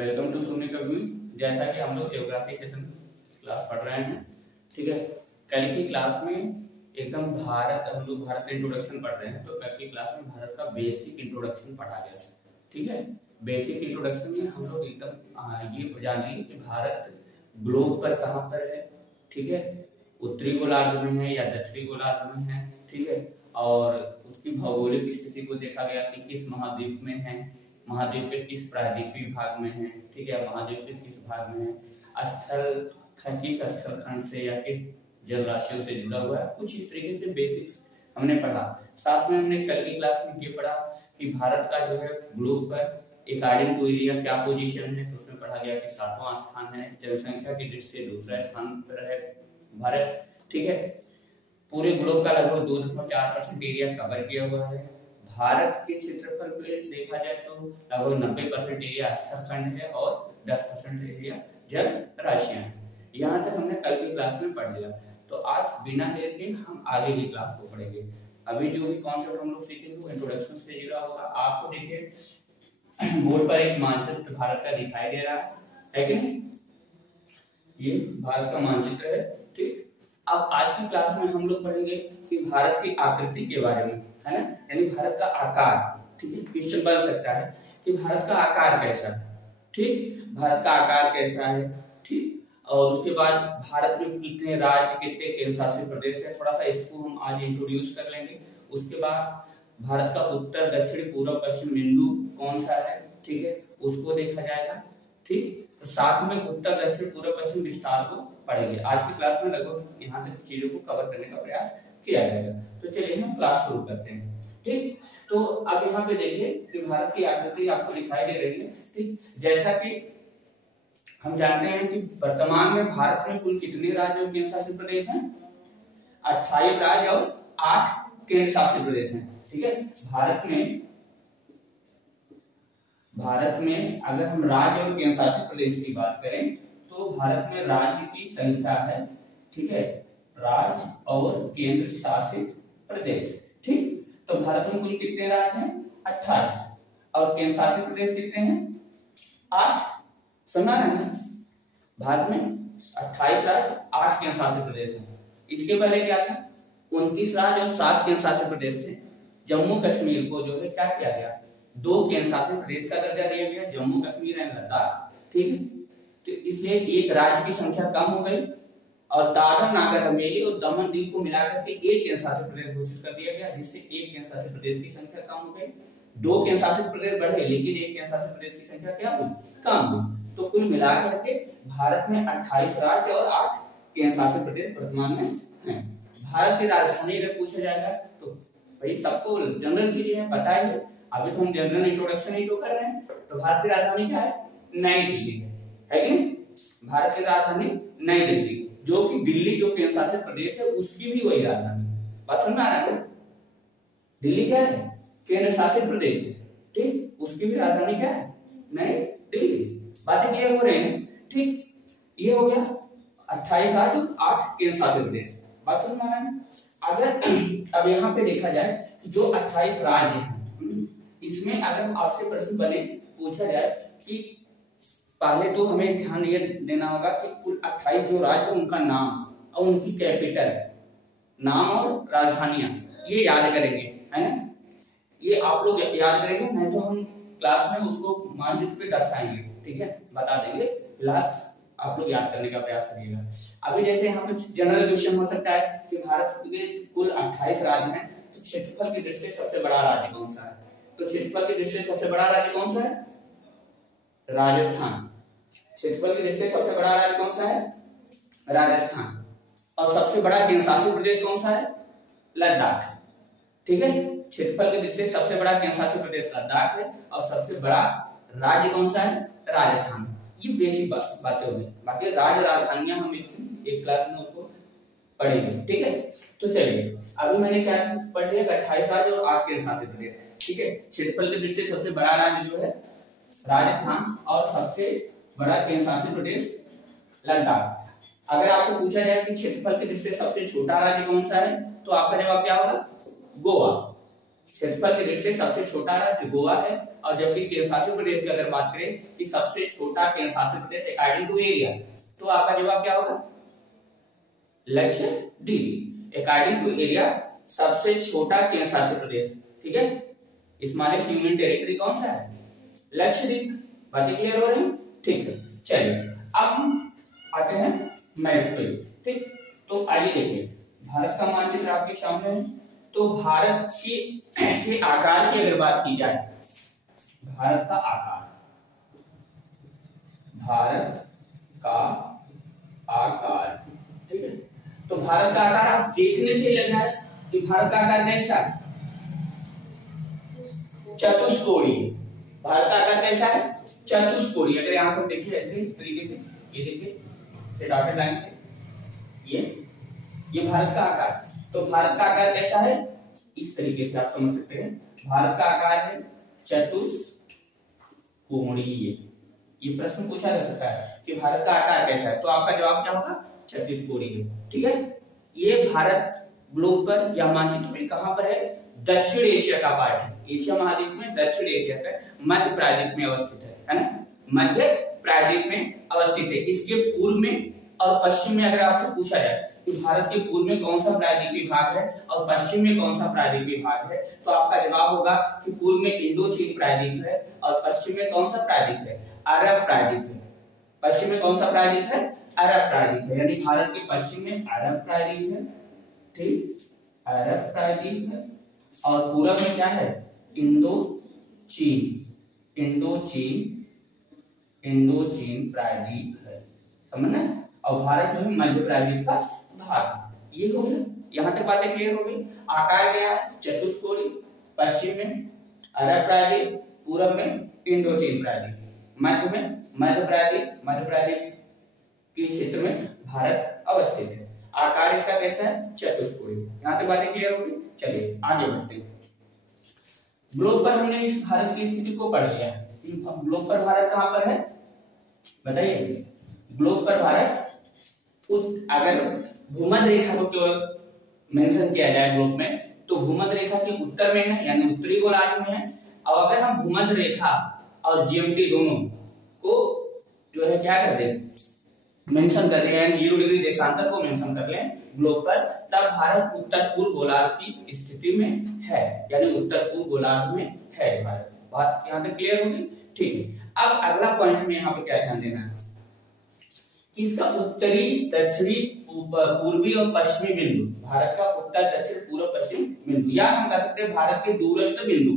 Welcome to सोने का view. जैसा कि हम लोग ज्योग्राफी सेशन क्लास पढ़ रहे हैं, ठीक है। कल की क्लास में एकदम हम लोग भारत का इंट्रोडक्शन पढ़ रहे हैं, तो कल की क्लास में भारत का बेसिक इंट्रोडक्शन पढ़ा गया, ठीक है। बेसिक इंट्रोडक्शन में हम लोग एकदम ये जान लिए कि भारत ग्लोब पर कहाँ पर है, ठीक है। उत्तरी गोलार्ध में है या दक्षिणी गोलार्ध में है, ठीक है। और उसकी भौगोलिक स्थिति को देखा गया कि किस महाद्वीप में है, महाद्वीप के किस प्रायद्वीपीय भाग में है, ठीक है। महाद्वीप के किस भाग में है, किस स्थल खंड से या किस जल राशियों से जुड़ा हुआ है, कुछ इस तरीके से बेसिक्स हमने पढ़ा। साथ में हमने कल की क्लास में ये पढ़ा कि भारत का जो है ग्लोब पर अकॉर्डिंग टू एरिया क्या पोजीशन है, तो उसमें पढ़ा गया कि 7वां स्थान है। जनसंख्या की दृष्टि से दूसरा स्थान पर है भारत, ठीक है। पूरे ग्लोब का लगभग 2.4% एरिया कवर किया हुआ है। भारत के क्षेत्रफल पे देखा जाए तो लगभग 90% एरिया स्थलखंड है और 10% एरिया जल राशियां हैं। यहाँ तक हमने कल की क्लास में पढ़ लिया। तो आज बिना देर के हम आगे की क्लास को पढ़ेंगे। अभी जो भी कॉन्सेप्ट हम लोग सीखेंगे वो इंट्रोडक्शन से जुड़ा होगा। आपको देखिए बोर्ड पर एक मानचित्र भारत का दिखाई दे रहा है कि नहीं, ये भारत का मानचित्र है, ठीक। अब आज की क्लास में हम लोग पढ़ेंगे कि भारत की आकृति के बारे में, है ना, यानी भारत का आकार, ठीक है। क्वेश्चन बन सकता है कि भारत का आकार कैसा है, ठीक, भारत का आकार कैसा है, ठीक। और उसके बाद भारत में कितने राज्य, कितने केंद्र शासित प्रदेश है, थोड़ा सा इसको हम आज इंट्रोड्यूस कर लेंगे। उसके बाद भारत का उत्तर, दक्षिण, पूर्व, पश्चिम बिंदु कौन सा है, ठीक है, उसको देखा जाएगा, ठीक। तो साथ में उत्तर, दक्षिण, पूर्व, पश्चिम विस्तार को पढ़ेंगे। आज की क्लास में लगभग यहाँ तक चीजों को कवर करने का प्रयास किया जाएगा। तो चलिए हम क्लास शुरू करते हैं, ठीक। तो अब यहाँ पे देखिए कि भारत की आकृति आपको दिखाई दे रही है, ठीक। जैसा कि हम जानते हैं कि वर्तमान में भारत में कुल कितने राज्य और केंद्र शासित प्रदेश हैं? 28 राज्य और 8 केंद्र शासित प्रदेश हैं, ठीक है। भारत में अगर हम राज्य और केंद्र शासित प्रदेश की बात करें तो भारत में राज्य की संख्या है, ठीक है, राज्य और केंद्र शासित प्रदेश, ठीक। तो भारत में कुल कितने राज्य हैं? 28 और केंद्र शासित प्रदेश कितने हैं? 8। समझा ना, भारत में 28 राज्य, 8 केंद्र शासित प्रदेश हैं। इसके पहले क्या था? 29 राज्य और 7 केंद्र शासित प्रदेश थे। जम्मू कश्मीर को जो है क्या किया गया? 2 केंद्र शासित प्रदेश का दर्जा दिया गया, जम्मू कश्मीर एंड लद्दाख, ठीक है। तो इसलिए एक राज्य की संख्या कम हो गई और दादर नागर हवेली और दमन दीव को मिलाकर के एक केंद्र शासित प्रदेश घोषित कर दिया गया, जिससे एक केंद्र शासित प्रदेश की संख्या कम हो गई। 2 केंद्र शासित प्रदेश बढ़े लेकिन एक केंद्र शासित प्रदेश की संख्या क्या हुई? कम हुई। तो कुल मिलाकर के भारत में 28 राज्य और 8 केंद्र शासित प्रदेश वर्तमान में हैं। भारत की राजधानी अगर पूछा जाएगा तो भाई सबको जनरल चीजें हैं, पता ही है। अभी तो हम जनरल इंट्रोडक्शन ही तो कर रहे हैं। तो भारत की राजधानी क्या है? नई दिल्ली है कि नहीं? भारत की राजधानी नई दिल्ली, जो कि दिल्ली जो केंद्र शासित प्रदेश है उसकी भी वही राजधानी। बात समझ में आ रहा है? दिल्ली क्या है? केंद्र शासित प्रदेश है, ठीक। उसकी भी राजधानी क्या है? नई दिल्ली। बातें क्लियर हो रही हैं, ठीक। ये हो गया 28 राज्य, 8 केंद्र शासित प्रदेश। बात समझ में आ रहा है? अगर अब यहाँ पे देखा जाए कि जो 28 राज्य हैं, इसमें अगर आपसे प्रश्न बने, पूछा जाए कि पहले तो हमें ध्यान ये देना होगा कि कुल 28 जो राज्य उनका नाम और उनकी कैपिटल, नाम और राजधानियां ये याद करेंगे, है ना। ये आप लोग याद करेंगे, नहीं तो हम क्लास में उसको मानचित्र पे दर्शाएंगे, ठीक है, बता देंगे। फिलहाल आप लोग याद करने का प्रयास करिएगा। अभी जैसे यहाँ पे जनरल क्वेश्चन हो सकता है कि भारत के कुल 28 राज्य हैं, तो क्षेत्रफल की दृष्टि से सबसे बड़ा राज्य कौन सा है? तो क्षेत्रफल की दृष्टि से सबसे बड़ा राज्य कौन सा है? राजस्थान। क्षेत्रफल की दृष्टि से सबसे बड़ा राज्य कौन सा है? राजस्थान। और सबसे बड़ा केंद्र शासित प्रदेश कौन सा है? लद्दाख, ठीक है। क्षेत्रफल की दृष्टि से सबसे बड़ा केंद्र शासित प्रदेश लद्दाख है और सबसे बड़ा राज्य कौन सा है? राजस्थान। ये बेसिक बातें होगी, बाकी राज्य राजधानियां हम एक क्लास में उसको पढ़ेंगे, ठीक है। तो चलिए अभी मैंने क्या पढ़ लिया? 28 राज्य और 8 केंद्र शासित प्रदेश, ठीक है। क्षेत्रफल की दृष्टि से सबसे बड़ा राज्य जो है राजस्थान और सबसे बड़ा केंद्र शासित प्रदेश लद्दाख। अगर आपसे पूछा जाए कि क्षेत्रफल की दृष्टि से सबसे छोटा राज्य कौन सा है, तो आपका जवाब क्या होगा? गोवा, क्षेत्रफल की दृष्टि से सबसे छोटा राज्य गोवा है, और जबकि केंद्र शासित प्रदेश की अगर बात करें कि सबसे छोटा केंद्र शासित प्रदेश अकॉर्डिंग टू एरिया, तो आपका जवाब क्या होगा? लक्षद्वीप। अकॉर्डिंग टू एरिया सबसे छोटा केंद्र शासित प्रदेश, ठीक है। स्मॉलेस्ट यूनियन टेरिटरी कौन सा है? लक्षद्वीप। बातें क्लियर हो रही है? ठीक है, चलिए अब हम आते हैं मैप पे, ठीक। तो आइए देखिए, भारत का मानचित्र आपके सामने है। तो भारत के आकार की अगर बात की जाए, भारत का आकार, भारत का आकार, ठीक है। तो भारत का आकार आप देखने से लग रहा है कि भारत का आकार कैसा है? चतुष्कोणीय। भारत का आकार कैसा है? चतुष्कोणीय। अगर यहां पर देखिए ऐसे इस तरीके से, ये देखिए से डॉटेड लाइन से, ये भारत का आकार। तो भारत का आकार कैसा है? इस तरीके से आप समझ सकते हैं, भारत का आकार है चतुष्कोणीय। ये प्रश्न पूछा जा सकता है कि भारत का आकार कैसा है, तो आपका जवाब क्या होगा? चतुष्कोणीय, ठीक है। ये भारत ग्लोब पर या मानचित्र में कहां पर है? दक्षिण एशिया का पार्ट है। एशिया महाद्वीप में दक्षिण एशिया का मध्य प्रायद्वीप में अवस्थित है ना? मध्य प्रायद्वीप में अवस्थित है। इसके पूर्व में और पश्चिम में अगर आपसे पूछा जाए कि भारत के पूर्व में कौन सा प्रायद्वीपीय भाग है और पश्चिम में कौन सा प्रायद्वीपीय भाग है, तो आपका जवाब होगा कि पूर्व में इंडोचीन प्रायद्वीप है और पश्चिम में कौन सा प्रायद्वीप है? अरब प्रायद्वीप है। पश्चिम में कौन सा प्रायद्वीप है? अरब प्रायद्वीप है। यानी भारत के पश्चिम में अरब प्रायद्वीप है, ठीक, अरब प्रायद्वीप है, और पूरब में क्या है? इंडोचीन प्रायद्वीप है, समझना। और भारत जो है मध्य प्रायद्वीप का भाग। ये हो गया, यहां तक बातें क्लियर हो गई। आकार क्या है? चतुष्कोणीय। पश्चिम में अरब प्रायद्वीप, पूरब में इंडोचीन प्रायद्वीप, मध्य में मध्य प्रायद्वीप के क्षेत्र में भारत अवस्थित है। आकार इसका कैसा है? चतुष्कोणीय। यहां तक बातें क्लियर हो गई। चलिए आगे बढ़ते हैं। ग्लोब पर हमने इस भारत की स्थिति को पढ़ लिया है। ग्लोब पर भारत कहां पर है बताइए? ग्लोब पर भारत अगर भूमध्य रेखा को केवल मेंशन किया जाए ग्लोब में, तो भूमध्य रेखा के उत्तर में है, यानी उत्तरी गोलार्ध में है। और अगर हम भूमध्य रेखा और जीएमटी दोनों को जो है क्या कर दें? मेंशन कर दें, यानी 0 डिग्री देशांतर को मेंशन कर लें ग्लोब पर, तब भारत उत्तर पूर्व गोलार्ध की स्थिति में है, यानी उत्तर पूर्व गोलार्ध में है भारत। बात यहां तक क्लियर होगी, ठीक है। अब अगला पॉइंट हमें यहाँ पे क्या ध्यान देना है कि इसका उत्तरी, दक्षिणी, पूर्वी और पश्चिमी बिंदु, भारत का उत्तर, दक्षिण, पूर्व, पश्चिम बिंदु, या हम कह सकते हैं भारत के दूरस्थ बिंदु,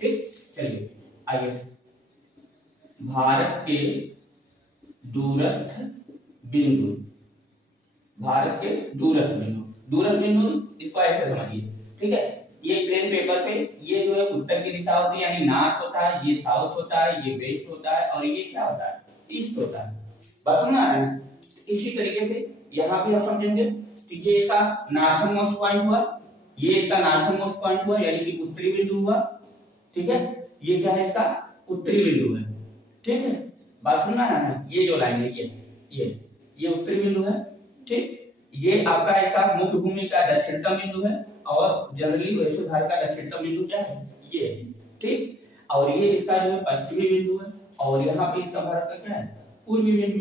ठीक। चलिए आइए, भारत के दूरस्थ बिंदु, भारत के दूरस्थ बिंदु इसको ऐसे समझिए, ठीक है। ये प्लेन पेपर पे ये जो है उत्तर की दिशा होती है, यानी नॉर्थ होता है, ये साउथ होता है, ये वेस्ट होता है, और ये क्या होता है? ईस्ट होता है। बस समझ आ रहा है? इसी तरीके से यहाँ भी हम समझेंगे कि ये इसका नॉर्थर्न मोस्ट पॉइंट हुआ, ये इसका नॉर्थर्न मोस्ट पॉइंट हुआ, यानी कि उत्तरी बिंदु हुआ, ठीक है। ये क्या है? इसका उत्तरी बिंदु है, ठीक है। बात समझ आ रहा है? ये जो लाइन है ये उत्तरी बिंदु है, ठीक। ये आपका इसका मुख्य भूमि का दक्षिणतम बिंदु है, और जनरली वैसे भारत का दक्षिणतम बिंदु क्या है? ये, ठीक। और ये इसका जो है पश्चिमी बिंदु है, और यहाँ पे इसका भारत का क्या है? पूर्वी बिंदु,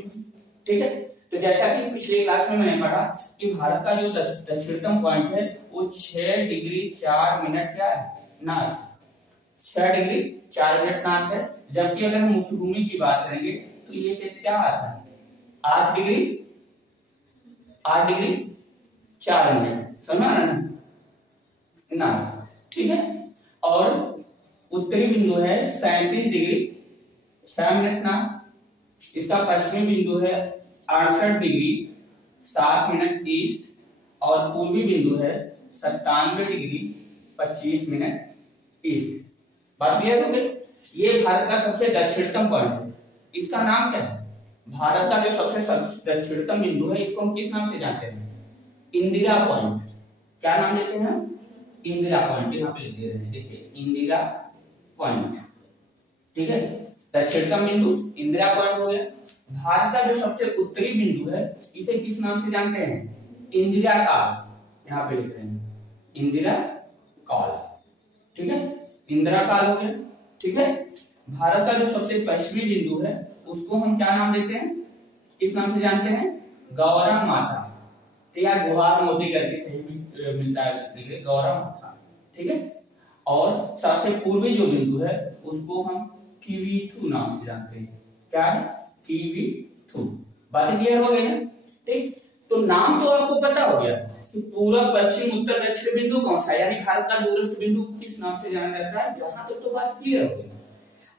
ठीक है। तो जैसा कि पिछले क्लास में मैंने पढ़ा कि भारत का जो दक्षिणतम पॉइंट है वो 6 डिग्री 4 मिनट क्या है? नॉर्थ, 6 डिग्री 4 मिनट नॉर्थ है। जबकि अगर हम मुख्य भूमि की बात करेंगे तो ये क्या आता है? 8 डिग्री 4 मिनट, समझ रहे हैं ना? ठीक है। और उत्तरी बिंदु है 37 डिग्री 6 मिनट ना। इसका पश्चिमी बिंदु है 68 डिग्री 7 मिनट ईस्ट, और पूर्वी बिंदु है 97 डिग्री 25 मिनट ईस्ट। बात क्लियर हो गई? ये भारत का सबसे दक्षिणतम पॉइंट है। इसका नाम क्या है? भारत का जो सबसे दक्षिणतम बिंदु है, इसको हम किस नाम से जानते हैं? इंदिरा पॉइंट। क्या नाम लेते हैं? इंदिरा पॉइंट। यहाँ पे लिख दे रहे हैं, देखिए इंदिरा पॉइंट, ठीक है। दक्षिणतम बिंदु इंदिरा पॉइंट हो गया। भारत का जो सबसे उत्तरी बिंदु है, इसे किस नाम से जानते हैं? इंदिरा काल। यहाँ पे लिख रहे हैं इंदिरा काल, ठीक है, इंदिरा काल हो गया। ठीक है, भारत का जो सबसे पश्चिमी बिंदु है उसको हम क्या नाम देते हैं, किस नाम से जानते हैं, गौरा माता। ठीक है, गुहार मोती करके कहीं भी मिलता है गौरा माता। ठीक है, और सबसे पूर्वी जो बिंदु है उसको हम किवीथु नाम से जानते हैं। क्या है, किवीथु। बात क्लियर हो गई है। ठीक, तो नाम तो आपको पता हो गया कि पूर्व पश्चिम उत्तर दक्षिण बिंदु कौन सा, यानी भारत का दूरस्थ बिंदु किस नाम से जाना जाता है, जहां तक तो बात क्लियर हो गई।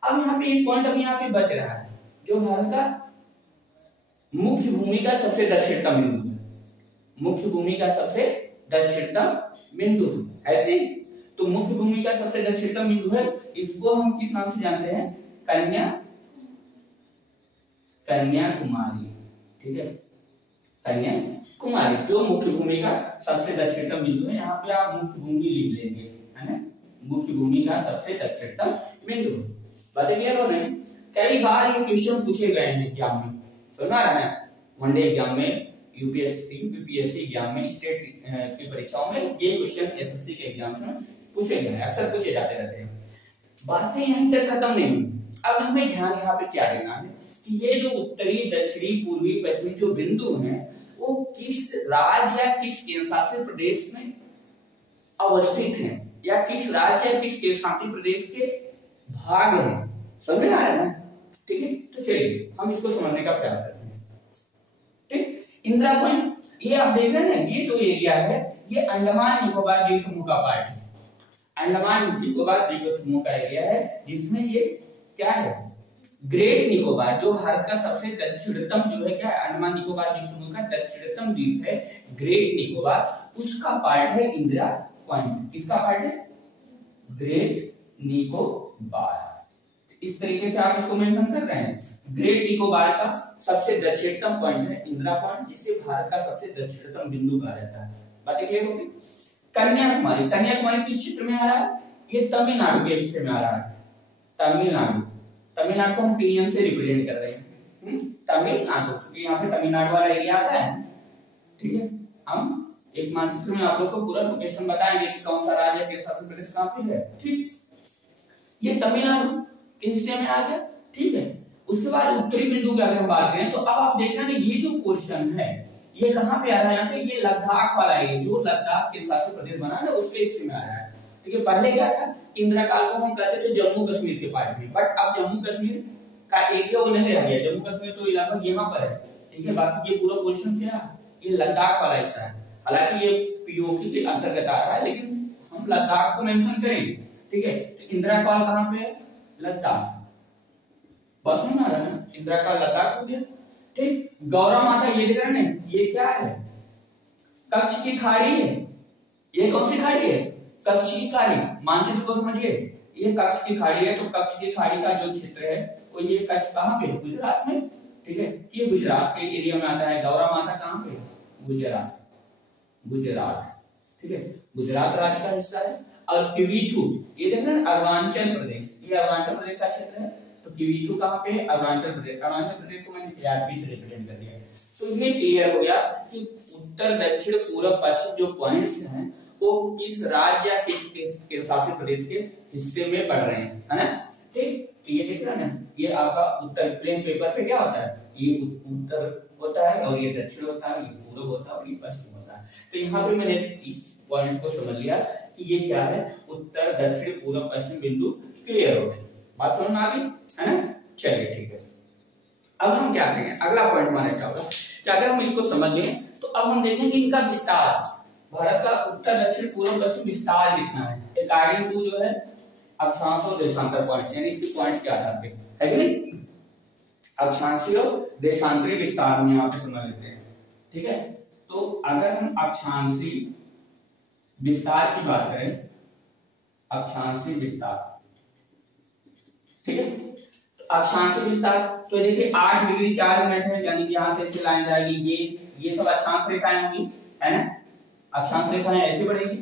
अब यहाँ पे एक पॉइंट अब यहाँ पे बच रहा है, जो भारत का मुख्य भूमि का सबसे दक्षिणतम बिंदु है। मुख्य भूमि का सबसे दक्षिणतम बिंदु है कि नहीं, तो मुख्य भूमि का सबसे दक्षिणतम बिंदु है, इसको हम किस नाम से जानते हैं, कन्याकुमारी। ठीक है, कन्याकुमारी जो मुख्य भूमि का सबसे दक्षिणतम बिंदु है। यहाँ पे आप मुख्य भूमि लिख लेंगे, है ना, मुख्य भूमि का सबसे दक्षिणतम बिंदु। बातें क्लियर हो रही है। कई बार ये क्वेश्चन पूछे गए हैं एग्जाम में, सुना रहा है, वनडे एग्जाम में, यूपीएससी यूपीपीएससी एग्जाम में, स्टेट की परीक्षाओं में ये क्वेश्चन एसएससी के एग्जाम में पूछे गए हैं, अक्सर पूछे जाते रहते हैं। बातें यहीं तक खत्म नहीं हुई। अब हमें ध्यान यहाँ पे क्या देना है कि ये जो उत्तरी दक्षिणी पूर्वी पश्चिमी जो बिंदु हैं वो किस राज्य या किस केंद्रशासित प्रदेश में अवस्थित हैं, या किस राज्य या किस केंद्रशासित प्रदेश के भाग हैं। समझ में आ रहा है ना। ठीक है, तो चलिए हम इसको समझने का प्रयास करते हैं। ठीक, इंदिरा पॉइंट ये आप देख रहे हैं ना, ये जो एरिया है ये अंडमान निकोबार द्वीप समूह का पार्ट है। अंडमान निकोबार द्वीप समूह का एरिया है, जिसमें ये क्या है, ग्रेट निकोबार, जो भारत का सबसे दक्षिणतम जो है, क्या है, अंडमान निकोबार द्वीप समूह का दक्षिणतम द्वीप है ग्रेट निकोबार, उसका पार्ट है इंदिरा पॉइंट। किसका पार्ट है, ग्रेट निकोबार। इस तरीके से आप इसको मेंशन कर रहे हैं। ग्रेट निकोबार का सबसे दक्षिणतम पॉइंट है इंदिरा पॉइंट, जिसे भारत का सबसे दक्षिणतम बिंदु कहा जाता है। बातें क्लियर हो गई। कन्याकुमारी, कन्याकुमारी किस क्षेत्र में आ रहा है, ये तमिलनाडु के हिस्से में आ रहा है। तमिलनाडु, तमिलनाडु को हम टीएन से रिप्रेजेंट कर रहे हैं, तमिलनाडु, क्योंकि यहाँ पे तमिलनाडु वाला एरिया आता है। ठीक है, हम एक मानचित्र में आप लोग को पूरा लोकेशन बताएंगे कि कौन सा राज्य के शासित प्रदेश कहाँ पे है। ठीक, ये तमिलनाडु के हिस्से में आ गया। ठीक है, उसके बाद उत्तरी बिंदु की अगर हम बात करें तो अब आप देखना कि ये जो क्वेश्चन है ये कहाँ पे आ रहा है, यहाँ पे ये लद्दाख वाला एरिया, जो लद्दाख के शासित प्रदेश बना है उसके हिस्से में आ रहा है। ठीक है, पहले क्या था, इंदिरा काल को हम कहते थे जम्मू कश्मीर के पार्ट में, बट अब जम्मू कश्मीर का एरिया वो नहीं रह गया, जम्मू कश्मीर तो लगभग यहाँ पर है। ठीक है, बाकी ये पूरा पोर्शन क्या, ये लद्दाख वाला हिस्सा है। हालांकि ये पीओके के अंतर्गत आ रहा है, लेकिन हम लद्दाख को मेंशन करेंगे। ठीक है, तो इंदिरा काल कहाँ पे है, लद्दाख। बस में आ रहा है ना, इंदिरा काल लद्दाख हो गया। ठीक, गौरा माता ये देख रहे हैं, ये क्या है, कच्छ की खाड़ी है। ये कौन सी खाड़ी है, कच्छ की खाड़ी। मानचित्र को समझिए, ये कच्छ की खाड़ी है, तो कच्छ की खाड़ी का जो क्षेत्र है वो ये कच्छ कहाँ पे, गुजरात में। ठीक है, ये गुजरात के एरिया में आता है। गौरा माता कहाँ पे, गुजरात, गुजरात। ठीक है, गुजरात राज्य का हिस्सा है। और किवीथु ये देख रहे हैं, अरुणाचल प्रदेश, ये अरुणाचल प्रदेश का क्षेत्र है। तो किवीथु कहाँ पे, अरुणाचल प्रदेश। अरुणाचल प्रदेश को मैंने एआरपी से रिप्रेजेंट कर दिया। तो ये क्लियर हो गया कि उत्तर दक्षिण पूर्व पश्चिम जो पॉइंट्स हैं वो किस राज्य या किस के शासित प्रदेश के हिस्से में पड़ रहे हैं, है ना। ठीक, तो ये देख रहे हैं ना, ये आपका उत्तर प्लेन पेपर पे क्या होता है, ये उत्तर होता है और ये दक्षिण होता है, ये पूर्व होता है और ये पश्चिम होता है। तो यहाँ पे मैंने इस पॉइंट को समझ लिया कि ये क्या है, उत्तर दक्षिण पूर्व पश्चिम बिंदु क्लियर हो गए। बात समझ में आ गई, है ना। चलिए ठीक है, अब हम क्या करेंगे, अगला पॉइंट हमारा क्या होगा कि अगर हम इसको समझ लें तो अब हम देखेंगे इनका विस्तार, भारत का उत्तर दक्षिण पूर्व पश्चिम विस्तार कितना है अकॉर्डिंग टू जो है अक्षांश और देशांतर पॉइंट्स, यानी इसके पॉइंट्स के आधार पे, है कि नहीं। अक्षांशीय और देशांतरी विस्तार में यहाँ पे समझ लेते हैं। ठीक है, तो अगर हम अक्षांशीय विस्तार की बात करें, अक्षांशीय विस्तार, ठीक है, तो अक्षांशीय विस्तार तो देखिए 8 डिग्री 4 मिनट है, यानी कि यहाँ से ऐसे लाइन जाएगी, ये सब अक्षांश रेखाएं होंगी, है ना। अक्षांश रेखाएं ऐसे बढ़ेगी,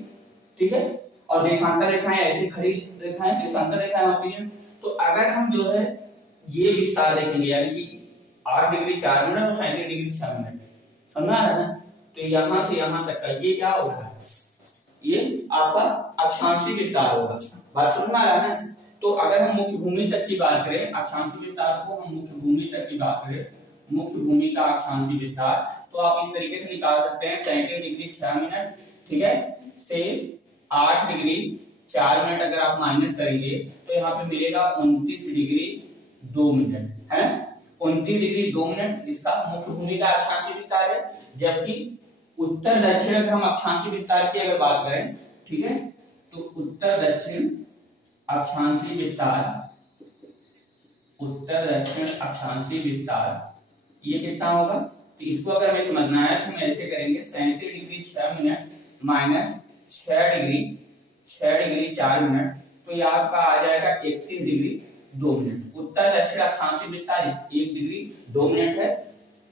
ठीक है, और देशांतर रेखाएं ऐसे खड़ी रेखाएं देशांतर रेखाएं होती हैं। तो अगर हम जो है ये विस्तार देखेंगे, यानी कि 8 डिग्री 4 मिनट और 37 डिग्री 6 मिनट, समझ आ रहा है ना। तो यहाँ से यहाँ तक का ये क्या हो रहा है, ये आपका अक्षांशीय विस्तार होगा। बात समझ में आ रहा है ना। तो अगर हम मुख्य भूमि तक की बात करें, अक्षांशीय विस्तार को हम मुख्य भूमि तक की बात करें, मुख्य भूमि का अक्षांशीय विस्तार, तो आप इस तरीके से निकाल सकते हैं 37 डिग्री 6 मिनट, ठीक है, से 8 डिग्री 4 मिनट अगर आप माइनस करेंगे तो यहाँ पे मिलेगा 29 डिग्री 2 मिनट, है ना। 29 डिग्री 2 मिनट इसका मुख्य भूमि का अक्षांशीय विस्तार है। जबकि उत्तर दक्षिण अगर हम अक्षांशीय विस्तार की अगर बात करें, ठीक है, तो उत्तर दक्षिण अक्षांशीय विस्तार, उत्तर दक्षिण अक्षांशीय विस्तार ये कितना होगा, तो इसको अगर हमें समझना है तो हम ऐसे करेंगे 37 degree 6 minute minus 6 degree 4 minute, तो ये आपका आ जाएगा 31 डिग्री 2 मिनट। उत्तर दक्षिण अक्षांशीय विस्तार 1 डिग्री 2 मिनट है,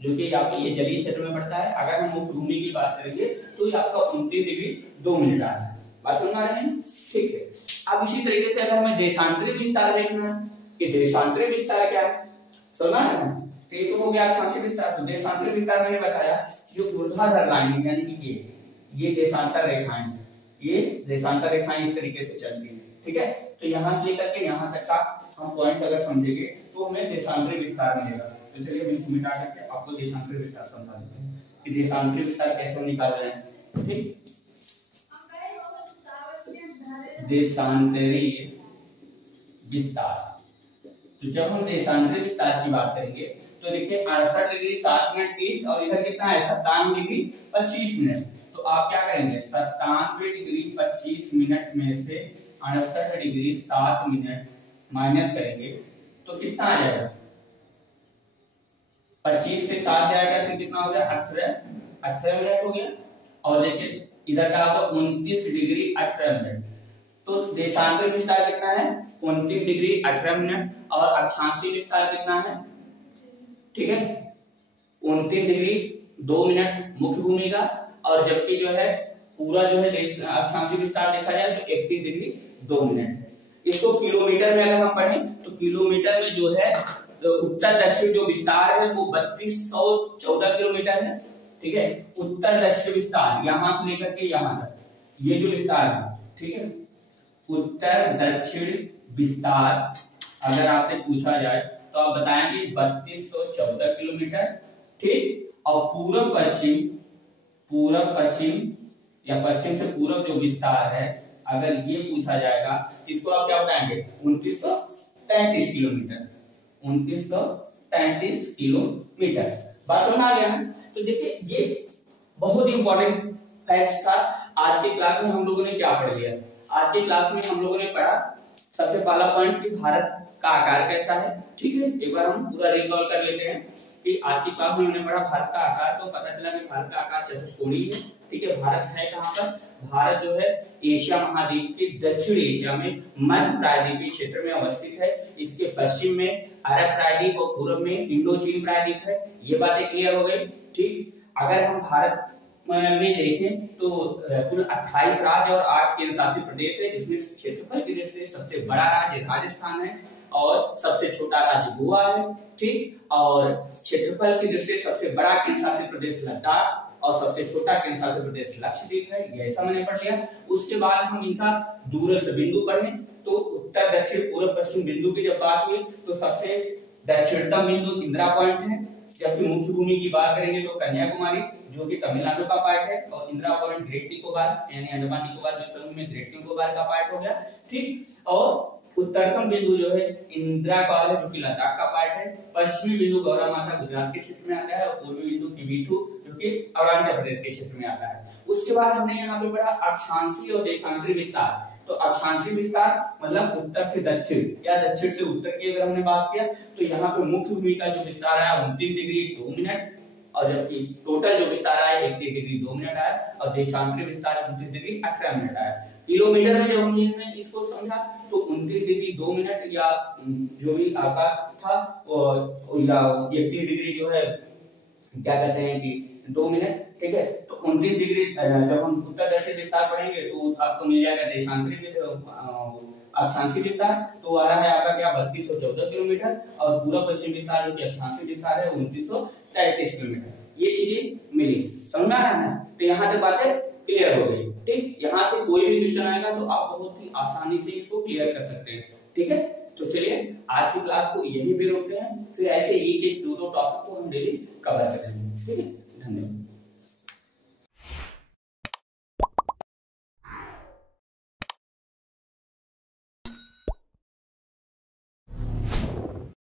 जो कि आपके ये जलीय क्षेत्र में पड़ता है। अगर हम मुख्य भूमि की बात करेंगे तो ये आपका 29 डिग्री 2 मिनट आ रहा है। बात समझ आ रही है, ठीक है। अब इसी तरीके से अगर हमें देशांतरी विस्तार देखना है कि देशांतरी विस्तार क्या है, समझना है ना। तो ये तो हो गया अक्षांशीय विस्तार। तो देशांतरी विस्तार मैंने बताया जो ऊर्ध्वाधर लाइन है, यानी कि ये देशांतर रेखाएं हैं, ये देशांतर रेखाएं इस तरीके से चलती हैं, ठीक है। तो यहां से लेकर के यहां तक का हम पॉइंट अगर समझेंगे तो हमें देशांतरी विस्तार मिलेगा। तो चलिए हम इसको मिटा करके आपको देशांतरी विस्तार समझा देते हैं कि देशांतरी विस्तार कैसे निकाल रहे हैं, ठीक। देशांतरी विस्तार, तो जब हम देशांतरी विस्तार की बात करेंगे तो देखिए 68 डिग्री 7 मिनट ईस्ट और इधर कितना है 57 डिग्री 25 मिनट। तो आप क्या करेंगे 97 डिग्री 25 मिनट में से 68 डिग्री 7 मिनट माइनस करेंगे तो कितना आ जाएगा, 25 से 7 जाएगा तो कितना हो गया 18 मिनट हो गया। और देखिए इधर का होगा 29 डिग्री 18 मिनट। तो देशांतरी विस्तार कितना है 29 डिग्री 18 मिनट और अक्षांशीय विस्तार कितना है, ठीक है, 29 डिग्री 2 मिनट मुख्य भूमि का, और जबकि जो है पूरा जो है अक्षांशीय विस्तार देखा जाए तो 31 डिग्री 2 मिनट है। इसको किलोमीटर में अगर हम पढ़ें तो किलोमीटर में जो है तो उत्तर दक्षिण जो विस्तार है वो 3214 किलोमीटर है, ठीक है। उत्तर दक्षिण विस्तार यहां से लेकर के यहां तक ये जो विस्तार है, ठीक है, उत्तर दक्षिण विस्तार अगर आपसे पूछा जाए तो आप बताएंगे 3214 किलोमीटर, ठीक। और पूर्व पश्चिम या पश्चिम से पूर्व जो विस्तार है अगर ये पूछा जाएगा इसको आप क्या बताएंगे 2933 किलोमीटर, 2933 किलोमीटर। बात समझ आ गया ना। तो देखिए ये बहुत ही इंपॉर्टेंट फैक्ट्स था। आज की क्लास में हम लोगों ने क्या पढ़ लिया, आज की क्लास में हम लोगों ने पढ़ा सबसे पहला पॉइंट कि भारत का आकार कैसा है, ठीक है। एक बार हम पूरा रिकॉल कर लेते हैं कि आज की क्लास में हमने पढ़ा भारत का आकार, तो पता चला कि भारत का आकार चतुष्कोणीय है, ठीक है। भारत है कहां पर, भारत जो है एशिया महाद्वीप के दक्षिण एशिया में मध्य प्रायद्वीपीय क्षेत्र में अवस्थित है। इसके पश्चिम में अरब प्रायद्वीप और पूर्व में इंडो चीन प्रायद्वीप है। ये बातें क्लियर हो गई, ठीक। अगर हम भारत में देखें तो कुल 28 राज्य और 8 केंद्र शासित प्रदेश है, जिसमें क्षेत्रफल की दृष्टि से सबसे बड़ा राज्य राजस्थान है और सबसे छोटा राज्य गोवा है, ठीक। और क्षेत्रफल की दृष्टि से सबसे बड़ा केंद्र शासित प्रदेश लद्दाख और सबसे छोटा केंद्र शासित प्रदेश लक्षद्वीप है। ये ऐसा मैंने पढ़ लिया। उसके बाद हम इनका दूरस्थ बिंदु पढ़ें तो उत्तर दक्षिण पूर्व पश्चिम बिंदु की जब बात हुई तो सबसे दक्षिणतम बिंदु इंदिरा पॉइंट है। जबकि मुख्य भूमि की बात करेंगे तो कन्याकुमारी जो कि तमिलनाडु का पार्ट है, और इंदिरा पॉइंट ग्रेट निकोबार यानी अंडमान निकोबार द्वीप में ग्रेट निकोबार का पार्ट हो गया, ठीक। और उत्तरतम बिंदु जो है इंदिरा कॉल है जो कि लद्दाख का पार्ट है। पश्चिमी बिंदु गौरा माता गुजरात के क्षेत्र में आता है और पूर्वी बिंदु किबीथु जो कि अरुणाचल प्रदेश के क्षेत्र में आता है। उसके बाद हमने यहाँ पे पढ़ा अक्षांशीय और देशांतरी विस्तार। तो अक्षांशीय विस्तार मतलब उत्तर से दक्षिण या दक्षिण से उत्तर की अगर हमने बात किया तो यहाँ पे मुख्य भूमि का जो विस्तार है 29 डिग्री 2 मिनट, और जबकि टोटल जो विस्तार आया 31 डिग्री 2 मिनट आया, और देशांतरी विस्तार 29 डिग्री 18 मिनट आया। किलोमीटर में जब हमने इसको समझा तो 29 डिग्री 2 मिनट या जो भी आपका था या 31 डिग्री जो है क्या कहते हैं कि 2 मिनट, ठीक है। तो 29 डिग्री जब हम उत्तर दक्षिण विस्तार पढ़ेंगे तो आपको मिल जाएगा देशांतरी अक्षांशीय विस्तार, तो आ रहा है आपका क्या 3214 किलोमीटर, और पूर्व पश्चिम विस्तार जो कि अक्षांशीय विस्तार है 2933 किलोमीटर। ये चीजें मिली, समझ में आ रहा है ना। तो यहाँ तक बातें क्लियर हो गई, ठीक। यहाँ से कोई भी क्वेश्चन आएगा तो आप बहुत ही आसानी से इसको क्लियर कर सकते हैं। ठीक है, तो चलिए आज की क्लास को यहीं पे रोकते हैं, फिर ऐसे एक एक दो टॉपिक को हम डेली कवर करेंगे। ठीक है, धन्यवाद।